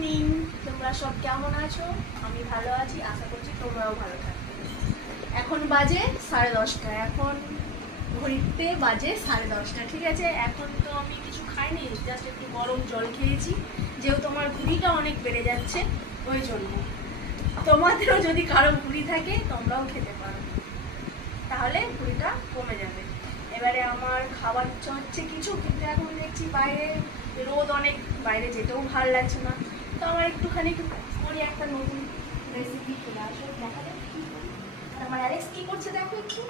Morning, তোমরা সব কেমন আছো? আমি ভালো আছি, আশা করছি তোমরাও ভালো থাকবে। এখন বাজে 10:30, এখন ঘড়িতে বাজে 10:30, ঠিক আছে। এখন তো আমি কিছু খাইনি, জাস্ট একটু গরম জল খেয়েছি, যেহেতু আমার ঘুড়িটা অনেক বেড়ে যাচ্ছে ওই জন্য। তোমাদেরও যদি কারো ঘুড়ি থাকে তোমরাও খেতে পারো, তাহলে ঘুড়িটা কমে যাবে। এবারে আমার খাবার ইচ্ছা হচ্ছে কিছু, কিন্তু এখন দেখছি বাইরে রোদ অনেক, বাইরে যেতেও ভালো লাগছে না। তো আমার একটুখানি করি একটা নতুন রেসিপি, চলে আসো দেখা যাক কি করি। আর আমার অ্যালেক্স কি করছে দেখো একটু,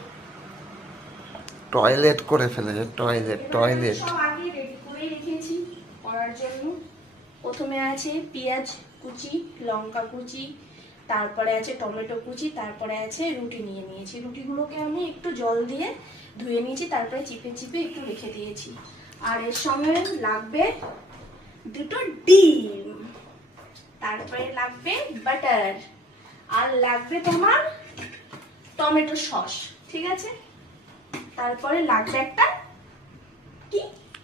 টয়লেট করে ফেলেছে। টয়লেট সব আগে রেডি করে রেখেছি করার জন্য। প্রথমে আছে পেঁয়াজ কুচি, লঙ্কা কুচি, তারপরে আছে টমেটো কুচি, তারপরে আছে রুটি নিয়ে নিয়েছি। রুটিগুলোকে আমি একটু জল দিয়ে ধুয়ে নিয়েছি, তারপরে চিপে চিপে একটু রেখে দিয়েছি। আর এর সঙ্গে লাগবে দুটো ডিম, তারপরে লাগবে বাটার, আর লাগবে তোমার টমেটো সস, ঠিক আছে। তারপরে লাগবে একটা কি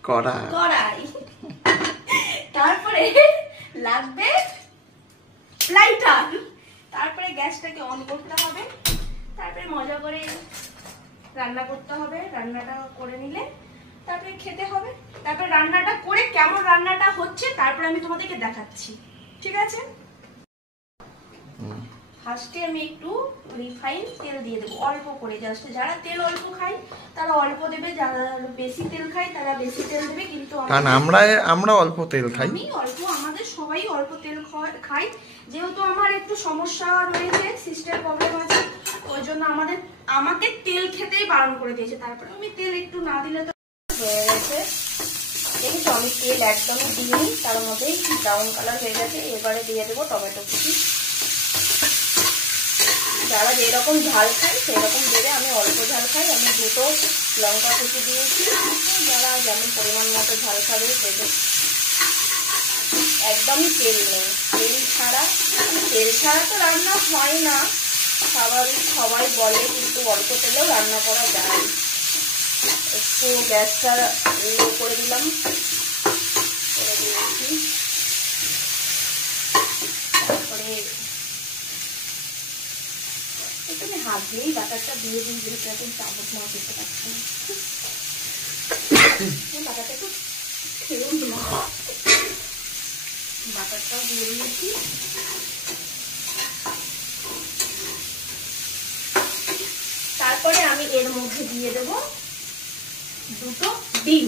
কড়াই, তারপরে লাগবে লাইটার, তারপরে গ্যাসটাকে অন করতে হবে, তারপরে মজা করে রান্না করতে হবে। রান্নাটা করে নিলে তারপরে খেতে হবে। তারপরে রান্নাটা করে কেমন রান্নাটা হচ্ছে তারপরে আমি তোমাদেরকে দেখাচ্ছি, ঠিক আছে। ফার্স্টে আমি একটু রিফাইন তেল দিয়ে দেবো, অল্প করে, জাস্ট যারা তেল অল্প খায় তারা অল্প দেবে, যারা বেশি তেল খায় তারা বেশি তেল দেবে। কিন্তু কারণ আমরা অল্প তেল খাই, আমি অল্প, আমাদের সবাই অল্প তেল খাই। যেহেতু আমার একটু সমস্যা রয়েছে, সিস্টেম প্রবলেম আছে, ওই জন্য আমাকে তেল খেতেই বারণ করে দিয়েছে। তারপরে আমি তেল একটু না দিলে তো হয়ে গেছে। দেখেছো আমি তেল একদমই দিইনি, তার মধ্যেই ব্রাউন কালার হয়ে গেছে। এবারে দিয়ে দেবো টমেটো কুচি, যারা যেরকম ঝাল খায় সেরকম দেবে। আমি অল্প ঝাল খাই, আমি দুটো লঙ্কা কুচি দিয়েছি, যারা যেমন পরিমাণ মতো ঝাল খাবে দেবে। একদমই তেল নেই, তেল ছাড়া তো রান্না হয় না, স্বাভাবিক সবাই বলে, কিন্তু অল্প তেলেও রান্না করা যায়। একটু গ্যাসটা লো করে দিলাম, করে দিয়েছি। তারপরে এখানে হাত দিয়েই বাটারটা দিয়ে দিই, যেহেতু এখন চামচ মাছ দিতে পারছি না, বাটারটা একটু খেয়েও দিলাম। বাটারটাও দিয়ে দিয়েছি। তারপরে আমি এর মধ্যে দিয়ে দেব দুটো ডিম।